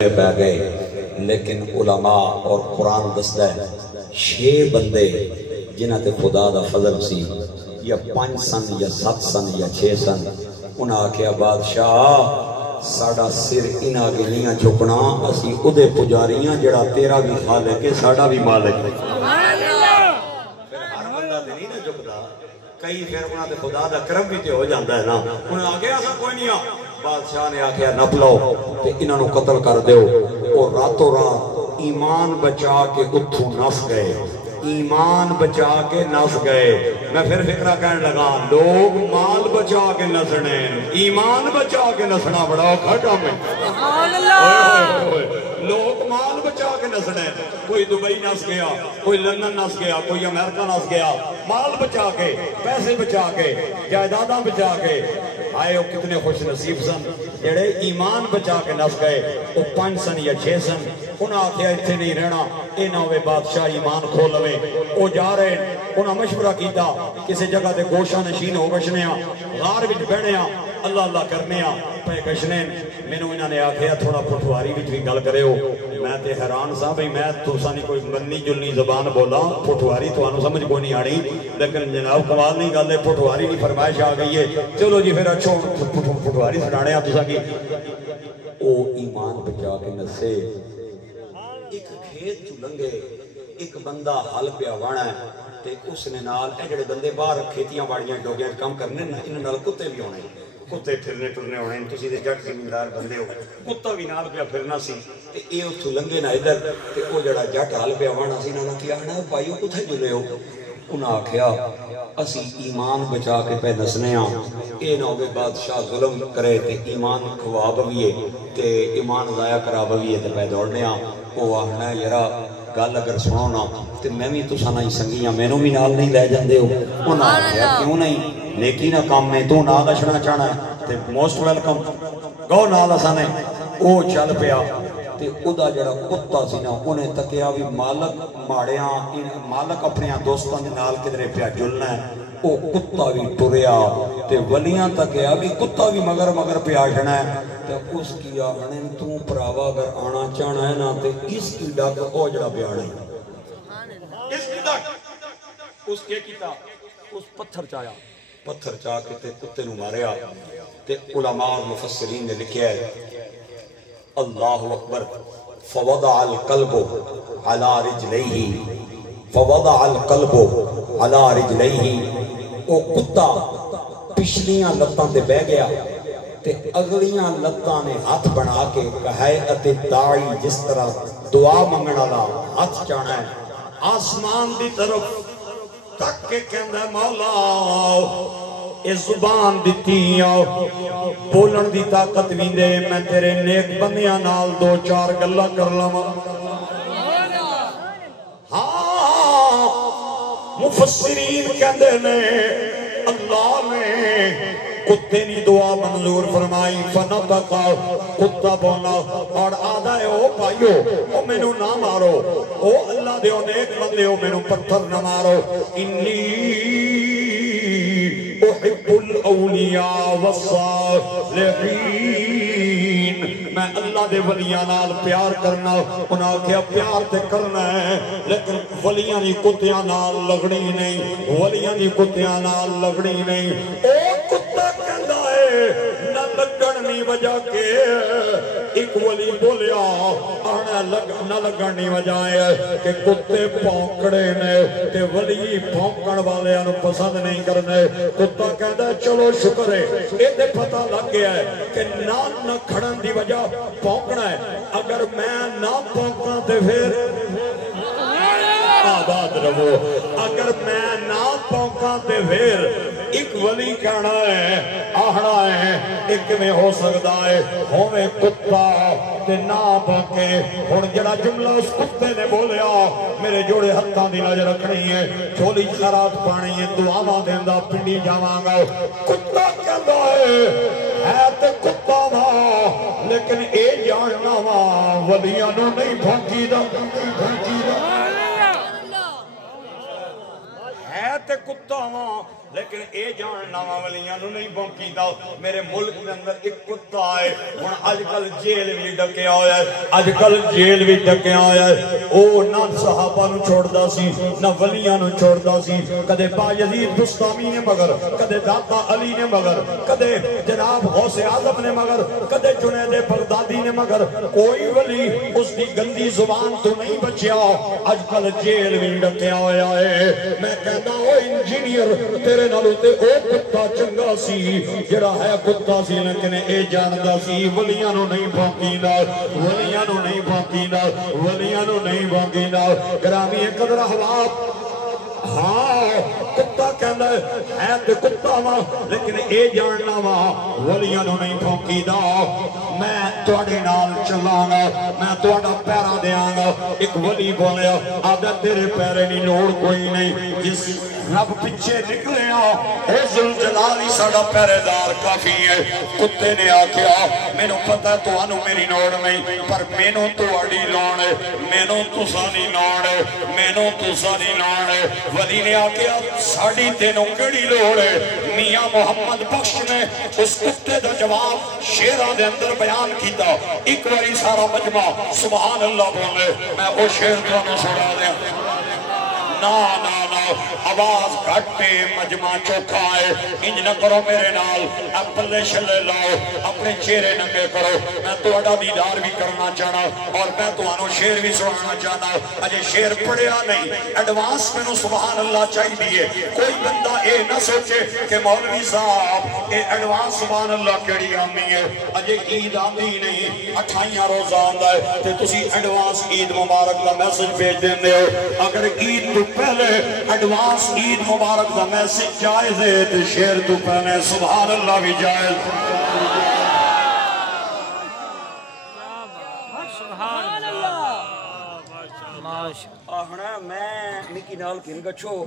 پہ گئے، لیکن علماء اور قرآن دستا ہے 6 بندے جنہ تے خدا دا فضل سی، یا 5 سن یا 7 سن یا 6 سن، انہاں آکھیا بادشاہ ساڑا سر انہاں کے لیاں چکنا، اسی ادھے پجاریاں جڑا تیرا بھی خالق ہے ساڑا بھی مالک ہے۔ پھر ہر بندہ تے نہیں نہ چکتا، کئی پھر انہاں تے خدا دا کرم بھی تے ہو جاندہ ہے نا، انہاں آگے آسا کوئی نہیں آ، بادشاہ نے آکھیا نپ لو تے انہاں نو قتل کر دیو، اور راتوں رات ایمان بچا کے اتھوں نس گئے، ایمان بچا کے نس گئے۔ میں پھر فکرہ کہنے لگا لوگ مال بچا کے نسنے، ایمان بچا کے نسنا بڑا کھٹا میں، لوگ مال بچا کے نسنے، کوئی دبئی نس گیا، کوئی لندن نس گیا، کوئی امریکہ نس گیا، مال بچا کے، پیسے بچا کے، جائیداداں بچا کے، آئے وہ کتنے خوش نصیب سن جڑے ایمان بچا کے نس گئے۔ وہ 5 سن یا 6 سن، انہاں آکھیا اتھے نہیں رہنا، اے نہ ہوئے بادشاہ ایمان کھولوے، وہ جا رہے انہاں مشورہ کیتا کسی جگہ دے گوشہ نشین ہو گشنے ہاں، غار وچ بہنے ہاں، اللہ اللہ کرنے ہاں پہ گشنے۔ میں انہوں نے آکھیا تھوڑا پٹواری وچ بھی گل کرے ہو، میں تے حیران سا بھئی میں تو سانی کوئی منی جلنی زبان بولا، پٹواری تو آنو سمجھ کوئی نہیں آڑی، لیکن جناب کمال نہیں گل ہے، پٹواری نہیں فرمائش آ گئی ہے، چلو جی پھر اچھو پٹواری سڑانے آپ تسا کی۔ او ایمان بچا کے نسے، ایک کھیت چو لنگے، ایک بندہ حل پیا وانا ہے، تے اس نے نال اے جڑے بندے باہر کھیتیاں باڑیاں ڈوگیاں کام کرنے انہاں نال کتے بھی ہونے، کتے پھرنے ٹرنے ہونے، تسی دے جٹ زمیندار بندے ہو، کتا بھی نال پیا پھرنا سی، تے اے اتھو لنگے نہ ادھر، تے او جڑا جٹ حل پیا وانا سی انہاں کیا آنا بھائیو کتھے جلے ہو؟ انہاں آکھیا اسی ایمان بچا کے پہ نسنے ہاں، اے نہ ہوگے بادشاہ ظلم کرے تے ایمان کھوا بویے تے ایمان ضائع کرا بویے تے پہ دوڑنے ہاں۔ وہ آہنا ہے یرا گل اگر سنو نا تے میں بھی تو سانا ہی سنگیاں میں نو بھی نال نہیں لے جاندے ہو؟ انہاں آکھیا کیوں نہیں، نیکی نہ کام میں تو نال اشنا چاہنا ہے تے موسٹ ویلکم گو نال اسانے۔ او چل پیا تے ادا جڑا کتا سی نا انہیں تکیا بھی مالک ماڑیاں مالک اپنے دوستان دے نال کدھرے پیا جلنا ہے، او کتا بھی ٹریا تے ولیاں تکیا بھی کتا بھی مگر مگر پیا آشنا ہے، تے اس کی آہنے تو پراوا اگر آنا چاہنا ہے نا تے اس کی ڈاک او جڑا بیانے اس کی ڈاک اس کے کیتا اس پتھر چایا، پتھر چاہ کے تے کتے نو ماریا۔ تے علماء مفسرین نے لکھیا ہے اللہ اکبر فوضع القلب على رجلیہ فوضع القلب على رجلیہ، او کتا پچھلیاں لتاں تے بہ گیا تے اگلیاں لتاں نے ہاتھ بنا کے کہیعت داعی جس طرح دعا منگنا لا ہاتھ چانا ہے آسمان دی طرف تک کے کہندہ مولا اے زبان دیتی بولن دی طاقت بھی دے، میں تیرے نیک بندیاں نال 2-4 گلہ کر لما۔ ہاں مفسرین کہندے نے اللہ نے کتے نی دعا منظور فرمائی، فنطقا کتا بولا اور آدھا ہے او بھائیو او میں نو نہ مارو، او اللہ دے او نیک بندے او میں نو پتھر نہ مارو، انی احب الاولیاء والصالحین، میں اللہ دے ولیاں نال پیار کرنا، انہاں کیا پیار تے کرنا ہے لیکن ولیاں دی کتیاں نال لگڑی نہیں، ولیاں دی کتیاں نال لگڑی نہیں۔ او کتا کہندا ہے نہ لگڑنی وجہ کے ایک ولی بولیا آنا نہ لگڑنی وجہ ہے کہ کتے پونکڑے نے تے ولی پونکڑ والے انہوں پسند نہیں کرنے۔ کتا کہندا ہے چلو شکر ہے یہ تے پتہ لگ گیا ہے کہ نہ کھڑن دی وجہ پونکڑا ہے، اگر میں نہ پونکڑا تے پھر آباد رہو، اگر میں نہ پونکا تے پھر ایک ولی کہنا ہے آہنا ہے ایک میں ہو سکتا ہے ہوئے کتا تے نہ پونکے۔ اور جڑا جملہ اس کتے نے بولیا میرے جوڑے ہتھاں دی نظر رکھنی ہے، چھولی خیرات پانی ہے، دعاواں دیندہ پنڈی جاواں گا۔ کتا کہندا ہے تے کتا وا لیکن اے جاننا وا ولیاں نو نہیں پھونکی دا، نہیں پھونکی دا ہے تے کتا ہاں لیکن اے جاننا ولیاں نو نہیں پہنچیتا میرے ملک کے اندر ایک کتا ہے ہن اج کل جیل بھی ڈکیا ہویا ہے اج کل جیل بھی ڈکیا ہویا ہے او نہ صحابہ نو چھوڑدا سی نہ ولیاں نو چھوڑدا سی کدے بایزید بستامی نے مگر کدے داتا علی نے مگر کدے جناب غوث اعظم نے مگر کدے جنید بغدادی نے مگر کوئی ولی اس دی گندی زبان تو نہیں بچیا اج کل جیل بھی ڈکیا ہویا ہے میں کہتا ہوں انجینئر تیرے نالوں تے او کتا چنگا سی جڑا ہے کتا سی لیکن اے جاندا سی ولیاں نو نہیں بھونکیندا ولیاں نو نہیں بھونکیندا ولیاں نو نہیں بھونکیندا گرامی قدر احباب ہاں کتا کہندا ہے تے کتا وا لیکن اے جاننا وا ولیاں نو نہیں بھونکیندا میں تواڈے نال چلاں گا میں تواڈا پیرا دیاں گا ایک ولی بولیا آدھا تیرے پیرے نہیں لوڑ کوئی نہیں جس رب پیچھے نکلیا اے ذوالجلال ہی ساڈا پہرے دار کافی ہے کتے نے آکھیا مینوں پتہ تانوں میری لوڑ نہیں پر مینوں تواڈی لوڑ ہے مینوں تساں دی لوڑ ہے مینوں تساں دی لوڑ ہے ولی نے آکھیا ساڈی تینوں کیڑی لوڑ ہے میاں محمد بخش نے اس کتے دا جواب شیراں دے اندر بیان کیتا ایک باری سارا مجمع سبحان اللہ بولے میں او شیر تانوں سنا دیا نا نا نا آواز گھٹے مجمع چوکھا ہے انج نہ کرو میرے نال اپلے شلے لاؤ اپنے چہرے ننگے کرو میں تہاڈا دیدار بھی کرنا چاہنا اور میں تانوں شعر بھی سنانا چاہنا اجے شعر پڑھیا نہیں ایڈوانس مینوں سبحان اللہ چاہیے کوئی بندہ اے نہ سوچے کہ مولوی صاحب اے ایڈوانس سبحان اللہ کیڑی آنی ہے اجے عید آندی نہیں 28 روزہ آندا ہے تے تسی advance Eid Mubarak the message بھیج دیندے ہو اگر عید تو پہلے advance Eid Mubarak the message جائز ہے تو شعر تو پہلے سبحان اللہ بھی جائز سبحان اللہ آہنا میں نکی نال کن گچھو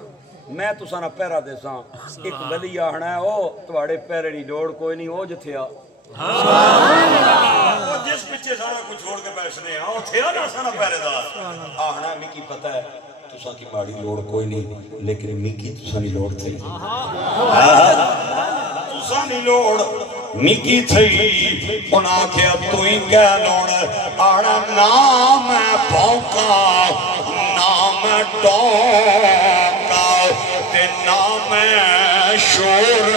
میں تو سانا پیرا دے ساں ایک ولی آہنا ہے او تواڑے پیرے نہیں لوڑ کوئی نہیں او جتھیا جس پچھے سارا کچھ چھوڑ کے بیٹھنے ہیں تھیا نا سارا پہرے دار آہنا مکی پتہ ہے تساں کی ماڑی لوڑ کوئی نہیں لیکن مکی تساں دی لوڑ تھی تساں دی لوڑ مکی تھی ان آکھیا تو ہی کہہ لوڑ آڑا نام بھونکا نام ڈونکا تے نام شور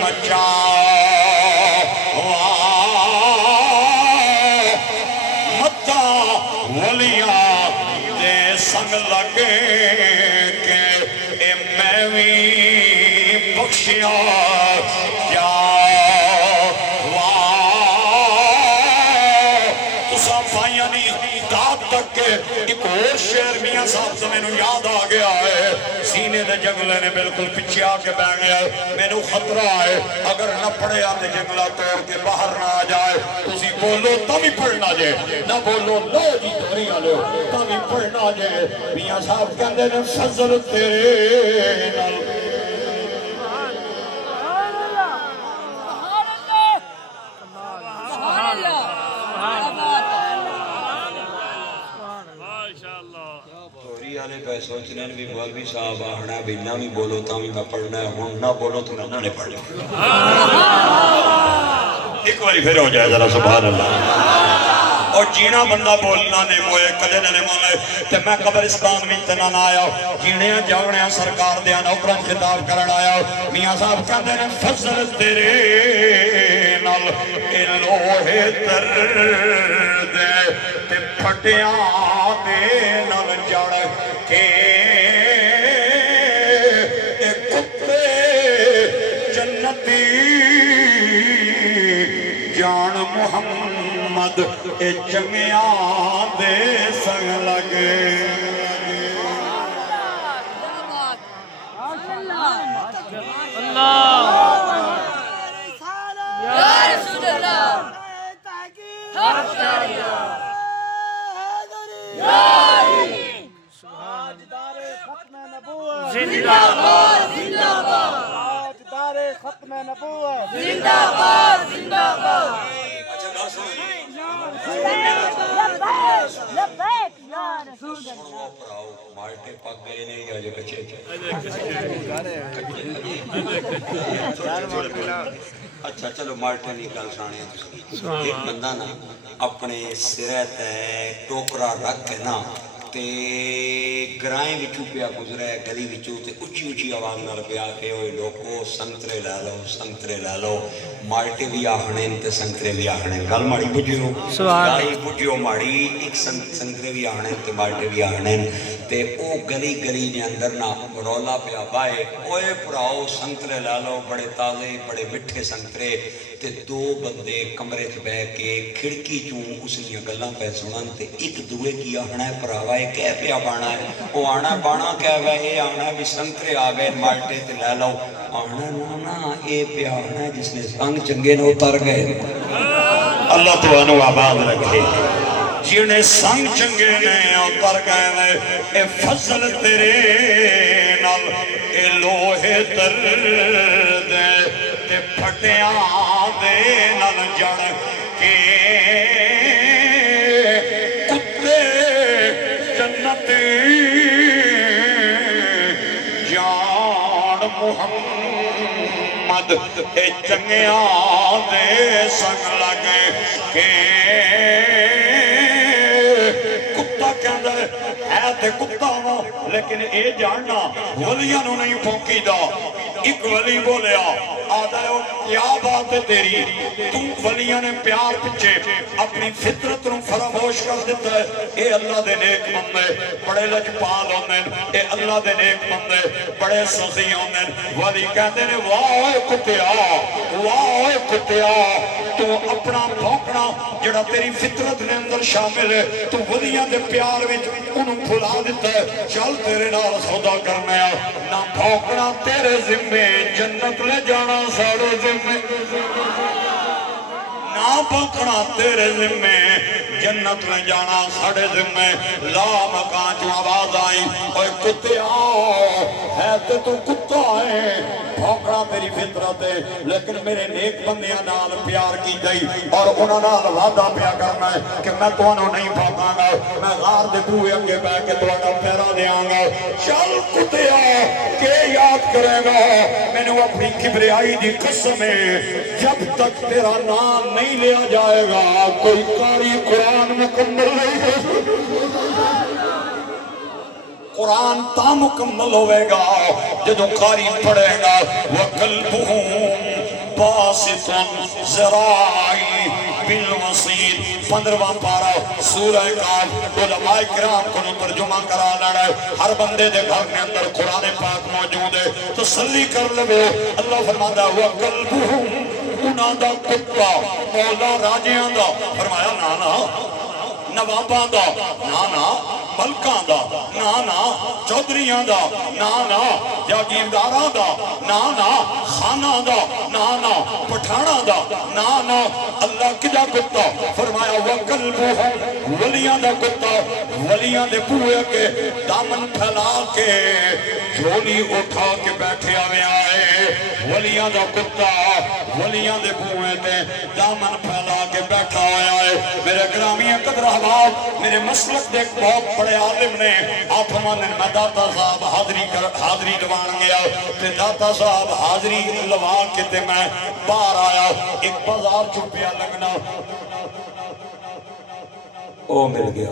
مچا متا ولیاں سنگ لگے کہ اے میں بھی بخشیا کیا تساں پائیاں نہیں داد تک کے ایک اور شعر میاں صاحب سے میں نے یاد آ گیا ہے سینے دے جنگلے نے بالکل پیچھے آ کے بہ گیا میں نے خطرہ ہے اگر نہ پڑے آتے جنگلہ توڑ کے باہر نہ آ جائے تسی بولو تمی پڑھنا جائے نہ بولو لو جی توری آلو تمی پڑھنا جائے میاں صاحب کہندے نے فضل تیرے نال سوچنے بھی مولوی صاحب آہنا بھی نہ بھی بولو تامی میں پڑھنا ہے ہوں نہ بولو تو میں نہ پڑھنا ایک باری پھر ہو جائے ذرا سبحان اللہ اور جینا بندہ بولنا نہیں موئے کدے نہ مولے تے میں قبرستان میں اتنا نہ آیا جینے جاگنے سرکار دیا نوکران خطاب کرن آیا میاں صاحب کہتے ہیں فضل تیرے نال اے لوہے تر دے تے پھٹیاں دے نال جڑ کے اے کتے جنتی جان محمد اے چمیاں دے سنگ لگے زندہ باد زندہ باد تاجدار ختم نبوت زندہ باد زندہ باد لبیک لبیک یا رسول اللہ مالٹے پک گئے نے یا جو کچے اچھا چلو مالٹے نہیں گل سانے ایک بندہ نا اپنے سرے تے ٹوکرا رکھ کے نا تے گرائیں وچوں پیا گزرے گلی وچوں تے اچھی اچھی آواز نال پیا کہ اوئے لوکو سنترے لے لو مالٹے بھی آہنے تے سنترے بھی آہنے گل ماڑی بجھو گالی بجھو ماڑی ایک سنترے بھی آہنے تے مالٹے بھی آہنے تے او گلی نے اندر نا رولا پیا بائے اوئے پراؤ سنترے لے لو بڑے تازے بڑے مٹھے سنترے تے دو بندے کمرے تے بہ کے کھڑکی چوں اس لیے گلاں پہ سنن تے ایک دوے کی آہنا ہے پراوا ہے کہہ پیا بانا ہے وہ آنا بانا کہہ گئے اے آنا بھی سنترے آ گئے مالٹے تے لے لو آنا نا اے پیا آنا ہے جس نے سنگ چنگے نے اتر گئے اللہ تو انو آباد رکھے جنہیں سنگ چنگے نے اتر گئے نے اے فضل تیرے نال اے لوہے تر دے تے پھٹیاں دے نال جڑ کے کتے جنت جان محمد اے چنگیاں دے سنگ لگے کہ کتا کہندہ ہے تے کتا ہوں لیکن اے جاننا ولیاں نو نہیں پھونکی دا ایک ولی بولیا آدھا ہے کیا بات ہے تیری تم ولیاں نے پیار پچھے اپنی فطرت نو فراموش کر دیتا ہے اے اللہ دے نیک بندے بڑے لجپال ہوندے اے اللہ دے نیک بندے بڑے سخی ہوندے ولی کہندے نے واہ کتیا تو اپنا بھونکنا جڑا تیری فطرت نے اندر شامل ہے تو ولیاں دے پیار وچ انہوں بھلا دیتا ہے چل تیرے نال سودا کرنا ہے نہ بھونکنا تیرے ذمے جنت لے جانا ساڑے ذمے نہ بھونکنا تیرے ذمے جنت لے جانا ساڑے ذمے لا مکان جو آواز آئی اوہ کتے آؤ ہے تو کتا ہے بھونکنا تیری فطرت ہے لیکن میرے نیک بندیاں نال پیار کی گئی اور انہوں نال وعدہ پیا کرنا ہے کہ میں تو انہوں نہیں بھونکاں گا میں غار دے بوئے اگے بے کے تو انہوں پیرا دیاں گا چل کتے آؤ کہ یاد کرے گا میں نے اپنی کبریائی دی قسم ہے جب تک تیرا نام نہیں لیا جائے گا کوئی قاری قرآن مکمل نہیں ہے قرآن تا مکمل ہوئے گا جدو قاری پڑھے گا وَقَلْبُهُمْ بَاسِطٌ ذَرَائِي بِالْوَسِيد 15واں پارہ سورہ کاف علماء کرام کو ترجمہ کرا لڑے ہر بندے دے گھر میں اندر قرآن پاک موجود ہے تسلی کر لے اللہ فرماتا ہے وَقَلْبُهُمْ انہاں دا کتا مولا راجیاں دا فرمایا نانا نواباں دا نانا ملکاں دا نانا چودریاں دا نانا جاگیرداراں دا نانا خانہ دا نانا پٹھانا دا نانا اللہ کدا کتا فرمایا وَقَلْبُهُمْ ولیاں دا کتا ولیاں دے بوئے کے دامن پھیلا کے جھولی اٹھا کے بیٹھے آوے آئے ولیاں دا کتا ولیاں دے بوئے تے دامن پھیلا کے بیٹھا آیا ہے میرے گرامی قدر احباب میرے مسلک دے بہت بڑے عالم نے آپ ہمانے میں داتا صاحب حاضری لوان گیا تے داتا صاحب حاضری لوان کے تے میں باہر آیا ایک بازار چھپیا لگنا او مل گیا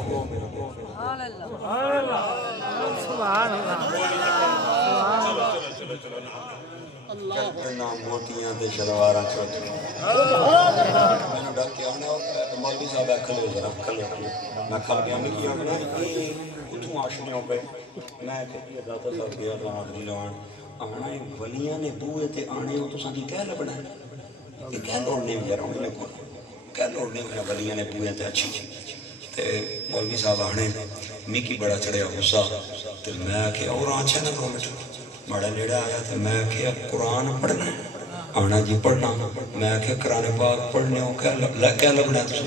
سبحان اللہ موٹیاں تے شلواراں چھوٹیاں میں نے ڈاک کے آنے مولوی صاحب کھلے ذرا کھلے میں کھل گیا میں کیا کہ اتوں آشنے ہو پہ میں کہتی ہے داتا صاحب گیا حاضری لوان آنا ولیاں نے بوئے تے آنے ہو تو سانجی کہہ لبنا ہے یہ کہہ لوڑنے میں جرہوں میں کو کہہ لوڑنے میں ولیاں نے بوئے تے اچھی تے مولوی صاحب آنے میکی بڑا چڑھیا غصہ تے میں کہ اور آنچہ نہ دو مٹر بڑا لیڑا آیا تھا میں کہ قرآن پڑھنا ہے آنا جی پڑھنا میں کہ قرآن پاک پڑھنے ہو کیا لبنا ہے تُسے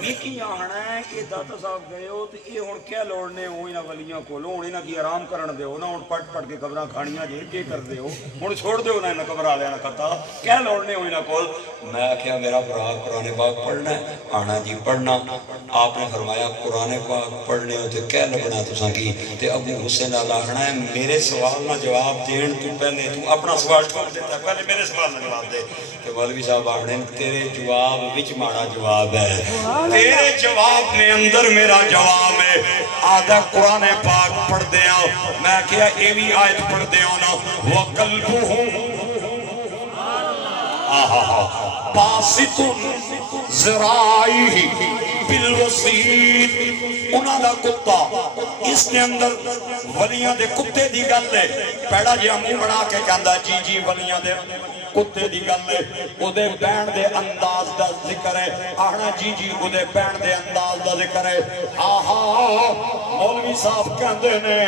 میکی آنا ہے یہ داتا صاحب گئے ہو تو یہ ہوں کیا لوڑنے ہو انہاں ولیاں کولوں ہوں انہاں کی آرام کرن دے ہو نا ہوں پٹ پٹ کے قبراں کھانیاں جے کر دے ہو ہوں چھوڑ دے ہو نا قبر والے نا کتا کیا لوڑنے ہو انہاں کول میں کیا میرا برا قرآن پاک پڑھنا ہے آنا جی پڑھنا آپ نے فرمایا قرآن پاک پڑھنے ہو تو کیا لگنا تساں کی تے ابو حسین آخنا ہے میرے سوال نہ جواب دین تو پہلے تو اپنا سوال چھوڑ دیتا ہے پہلے میرے سوال نہ جواب دے کہ مولوی صاحب آخنے تیرے جواب وچ ماڑا جواب ہے تیرے جواب میں اندر میرا جواب ہے آدھا قرآن پاک پڑھ دیا میں کیا ایوی آیت پڑھ دیا نا وَقَلْبُهُمْ باسطن ذرائیہ بالوسید انہاں دا کتا اس کے اندر ولیاں دے کتے دی گل ہے پیڑا جی منہ بنا کے کہندا جی جی ولیاں دے کتے دی گل ہے او دے بین دے انداز دا ذکر ہے آہنا جی جی او دے بین دے انداز دا ذکر ہے آہا مولوی صاحب کہندے نے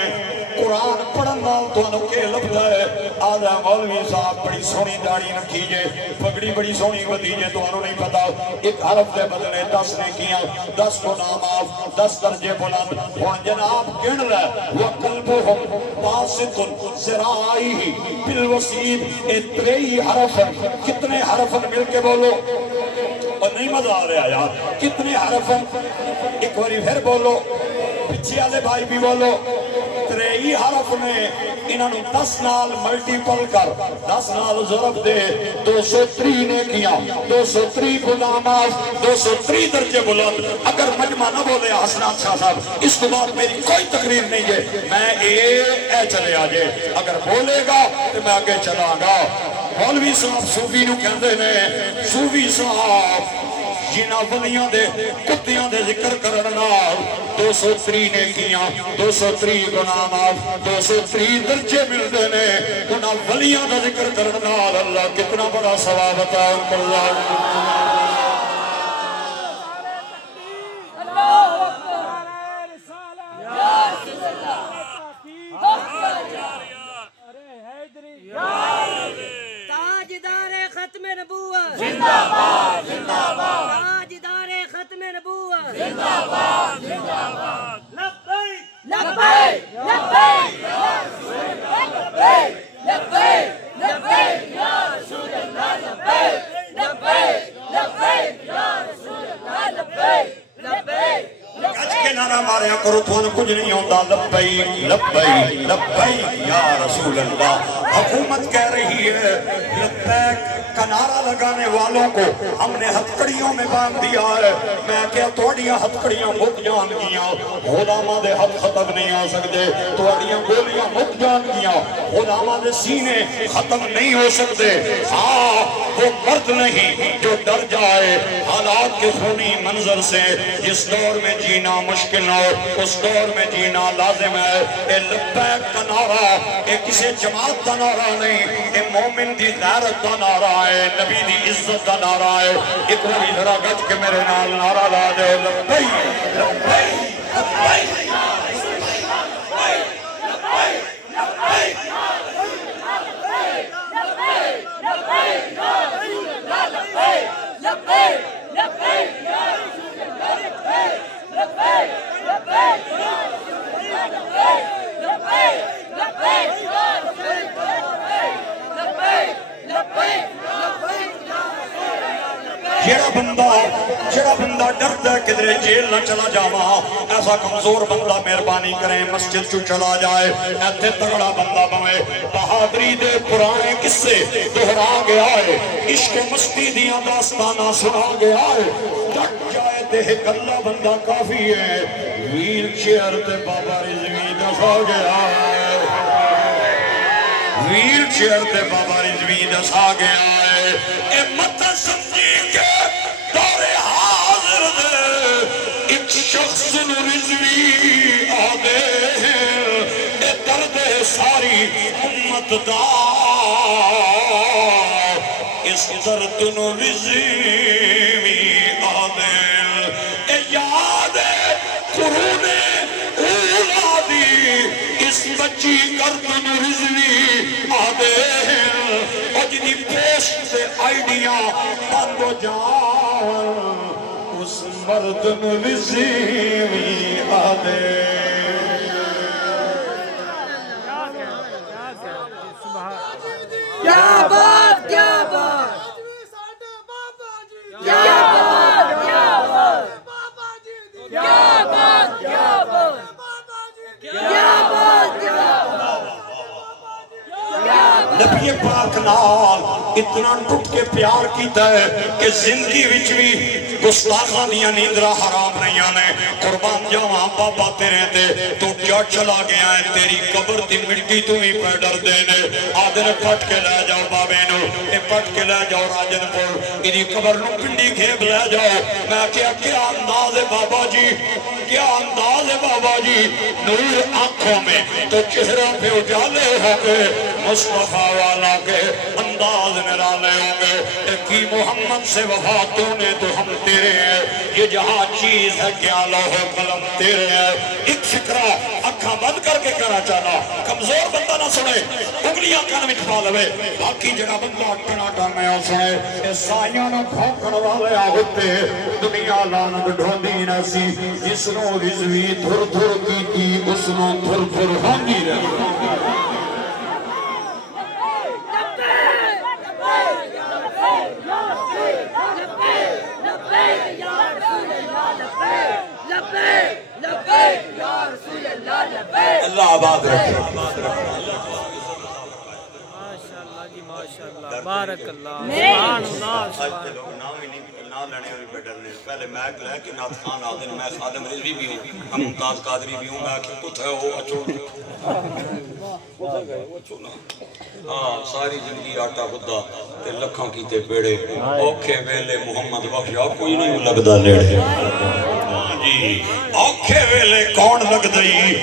قرآن پڑھن نال تانوں کے لبدا ہے آدھا مولوی صاحب بڑی سونی داڑھی رکھی جے پگڑی بڑی سونی ودی جے تانوں نہیں پتا ایک حرف دے بدلے 10 نے کیا 10 کو نام آف 10 درجے بلند ہن جناب گن لے وقلبهم باسط ذرائیہ بالوسید اے تری حرف کتنے حرف مل کے بولو اور نہیں مزہ آ رہا یار کتنے حرف ایک باری پھر بولو پیچھے والے بھائی بھی بولو تری حرف نے انہوں 10 نال ملٹیپل کر 10 نال ضرب دے 203 نے کیا 203 غلامات 203 درجے بلند اگر مجمع نہ بولے حسنات شاہ صاحب اس کے بعد میری کوئی تقریر نہیں ہے میں اے چلے آجے اگر بولے گا تو میں آگے چلا گا مولوی صاحب صوفی نو کہندے نے صوفی صاحب جنہ ولیاں دے کتیاں دے ذکر کرن نال 203 نے کیا 203 گناہات 203 درجے ملدے نے انہاں ولیاں دا ذکر کرن نال اللہ کتنا بڑا ثواب عطا کردا تاجدار ختم نبوت زندہ باد زندہ باد تاجدار ختم نبوت زندہ باد زندہ باد لبیک لبیک لبیک یا رسول اللہ لبیک لبیک یا رسول اللہ لبیک لبیک لبیک یا رسول اللہ لبیک لبیک کچھ کے نعرہ ماریا کرو تو کچھ نہیں ہوتا لبیک لبیک لبیک یا رسول اللہ حکومت کہہ رہی ہے لبیک کا نعرہ لگانے والوں کو ہم نے ہتھکڑیوں میں باندھ دیا ہے میں کیا توڑیاں ہتھکڑیاں مک جان گیاں غلامہ دے ہاتھ ختم نہیں آ سکتے توڑیاں گولیاں مک جان گیاں غلامہ دے سینے ختم نہیں ہو سکتے ہاں وہ مرد نہیں جو ڈر جائے حالات کے خونی منظر سے جس دور میں جینا مشکل ہو اس دور میں جینا لازم ہے اے لبیک کا نعرہ اے کسی جماعت کا نعرہ نہیں اے مومن دی غیرت کا نعرہ ہے نبی دی عزت کا نعرہ ہے ایک باری ذرا گج کے میرے نال نعرہ لا دے لبیک لبیک لبیک جڑا بندہ ڈرتا ہے کدھر جیل نہ چلا جاوا ایسا کمزور بندہ مہربانی کریں مسجد چو چلا جائے ایتھے تگڑا بندہ بوے بہادری دے پرانے قصے دہرا گیا ہے عشق مستی دیاں داستانہ سنا گیا ہے ڈٹ جائے تے ایک اللہ بندہ کافی ہے ویل چیئر تے بابا رضوی دسا گیا ہے ویل چیئر تے بابا رضوی دسا گیا ہے اے مت سمجھی کے دور حاضر دے ایک شخص رضوی آدھے ہیں اے درد ساری امت دا اس درد رضوی آدھے اے یاد قرون اولا دی اس بچی گردن رضوی آدھے ہیں اور جنہی پوسٹ سے آئیڈیاں بند ہو جاؤں اس مردن وزیوی آدے کیا بات کیا بات کیا بات کیا بات کیا بات کیا بات کیا بات کیا نبی پاک نال اتنا ٹوٹ کے پیار کیتا ہے کہ زندگی وچ بھی گستاخاں دیاں نیندراں حرام نہیں آنے قربان جاواں بابا تیرے تے تو کیا چلا گیا ہے تیری قبر دی مٹی تو ہی پہ ڈر دینے آدھے نے پٹ کے لے جاؤ بابے نو اے پٹ کے لے جاؤ راجن پور انہی قبر نو پنڈی گھیب لے جاؤ میں کیا انداز ہے بابا جی کیا انداز ہے بابا جی نور آنکھوں میں تو چہرہ پہ اجالے ہوں گے مصطفیٰ والا کے انداز نرالے ہوں گے کہ محمد سے وفا تو نے تو ہم تیرے ہیں یہ جہاں چیز ہے کیا لوح قلم تیرے ہیں ایک فکرہ اکھاں بند کر کے کہنا چاہنا کمزور بندہ نہ سنے انگلیاں کان میں چھپا لوے باقی جگہ بندہ ٹنا میں آ سنے اے سائیاں نہ کھوکڑ والے آگتے دنیا لانت ڈھوندی نہ سی جس نو رضوی دھر دھر کی تھی اس نو دھر دھر ہونگی رہی اللہ آباد رکھے ماشاءاللہ جی ماشاءاللہ بارک اللہ سبحان اللہ نام ہی نہیں نہ لینے ہوئی بیٹر نے پہلے میں لے کے نات خان آدھے میں خادم رضوی بھی ہوں ہم ممتاز قادری بھی ہوں میں کہ کت ہے وہ اچھو نا ہاں ساری زندگی آٹا خدا تے لکھاں کی تے بیڑے اوکھے ویلے محمد بخشا کوئی نہیں لگدا لیڑے جی اوکھے ویلے کون لگ دئی